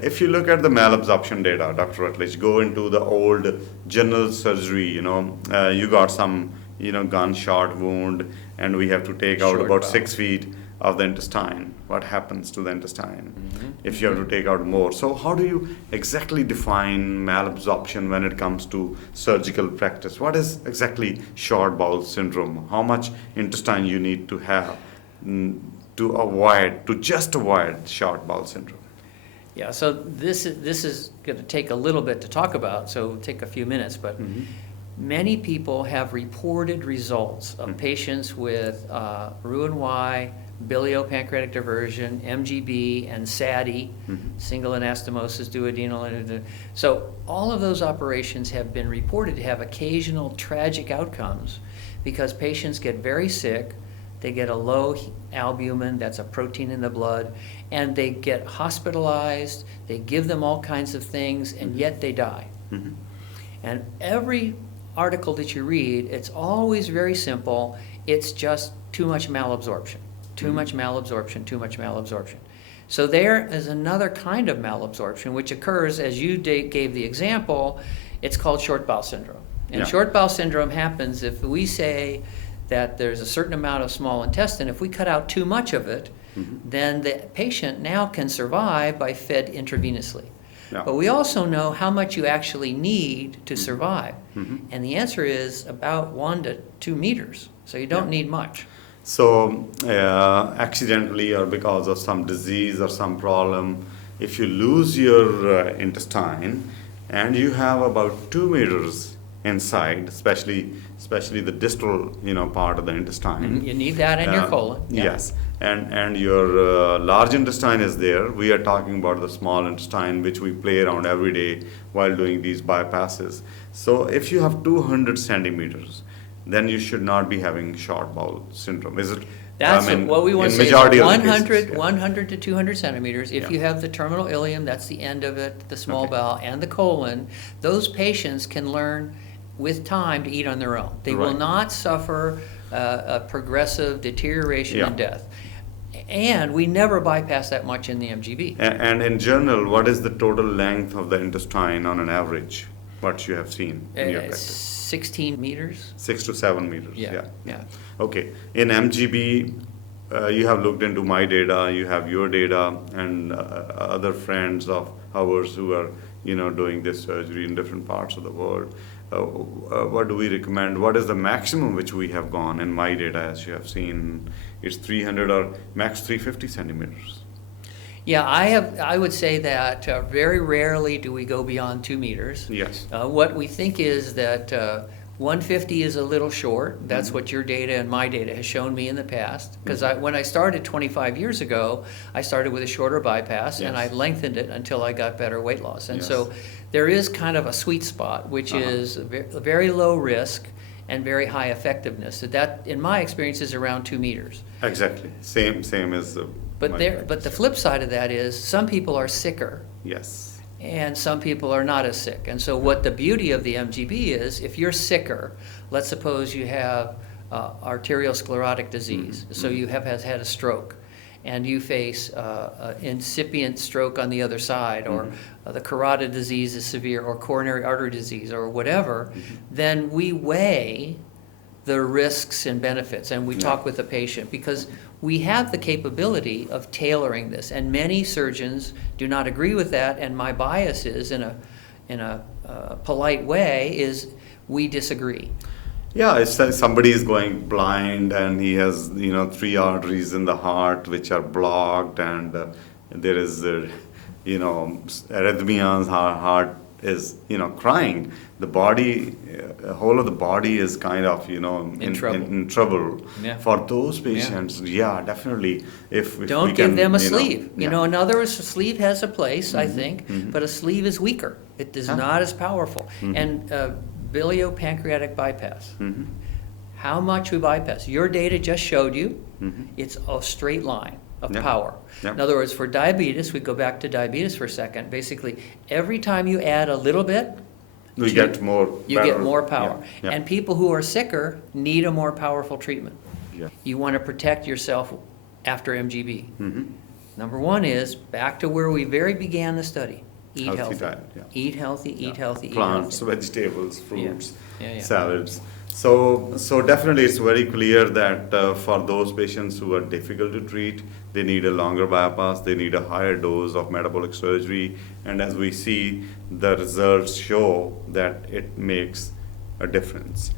If you look at the malabsorption data, Dr. Rutledge, go into the old general surgery, you got some, gunshot wound, and we have to take out Short about bowel. 6 feet of the intestine. What happens to the intestine if you have to take out more? So how do you exactly define malabsorption when it comes to surgical practice? What is exactly short bowel syndrome? How much intestine you need to have to just avoid short bowel syndrome? Yeah, so this is going to take a little bit to talk about, so it'll take a few minutes, but many people have reported results of patients with Roux-en-Y, biliopancreatic diversion, MGB, and SADI, single anastomosis, duodenal. So all of those operations have been reported to have occasional tragic outcomes because patients get very sick, they get a low albumin, that's a protein in the blood, and they get hospitalized, they give them all kinds of things, and yet they die. And every article that you read, it's always very simple. It's just too much malabsorption, too much malabsorption, too much malabsorption. So there is another kind of malabsorption which occurs, as you gave the example, it's called short bowel syndrome. And short bowel syndrome happens if we say that there's a certain amount of small intestine. If we cut out too much of it, then the patient now can survive by fed intravenously. But we also know how much you actually need to survive. And the answer is about 1 to 2 meters. So you don't need much. So accidentally or because of some disease or some problem, if you lose your intestine and you have about 2 meters inside, especially the distal part of the intestine. You need that in your colon. Yes, and your large intestine is there. We are talking about the small intestine, which we play around every day while doing these bypasses. So if you have 200 centimeters, then you should not be having short bowel syndrome. Is it? That's what we want to say. Majority Is of the cases, 100 to 200 centimeters. If you have the terminal ileum, that's the end of it, the small bowel, and the colon, those patients can learn with time to eat on their own. They will not suffer a progressive deterioration and death. And we never bypass that much in the MGB. And in general, what is the total length of the intestine on an average? What you have seen in your practice? 16 meters. 6 to 7 meters. Yeah. Okay. In MGB, you have looked into my data, you have your data, and other friends of ours who are doing this surgery in different parts of the world. What do we recommend? What is the maximum which we have gone? In my data, as you have seen, it's 300 or max 350 centimeters. Yeah, I would say that very rarely do we go beyond 2 meters. Yes. What we think is that 150 is a little short. That's what your data and my data has shown me in the past. Because when I started 25 years ago, I started with a shorter bypass, and I lengthened it until I got better weight loss. And so there is kind of a sweet spot, which is very low risk and very high effectiveness. So that, in my experience, is around 2 meters. Exactly. Same as but the flip side of that is some people are sicker. Yes. And some people are not as sick. And so what the beauty of the MGB is, if you're sicker, let's suppose you have arteriosclerotic disease, so you have had a stroke, and you face incipient stroke on the other side, or the carotid disease is severe, or coronary artery disease, or whatever, then we weigh the risks and benefits, and we talk with the patient, because we have the capability of tailoring this, and many surgeons do not agree with that. And my bias is, in a polite way, is we disagree. Yeah, it's like somebody is going blind and he has 3 arteries in the heart which are blocked, and there is arrhythmias. Heart is crying. The body, whole of the body is kind of in trouble. For those patients. Definitely. If don't we give can, them a sleeve. In other words, a sleeve has a place, I think, but a sleeve is weaker. It is not as powerful. And biliopancreatic bypass. How much we bypass? Your data just showed you. It's a straight line of power. In other words, for diabetes, we go back to diabetes for a second. Basically, every time you add a little bit, you get more power. And people who are sicker need a more powerful treatment. You want to protect yourself after MGB. Number one is, back to where we very began the study, eat Healthy healthy. diet, yeah. Eat healthy, eat Yeah. healthy, eat Plants, healthy. vegetables, fruits, Yeah, yeah. salads. So definitely it's very clear that for those patients who are difficult to treat, they need a longer bypass, they need a higher dose of metabolic surgery, and as we see, the results show that it makes a difference.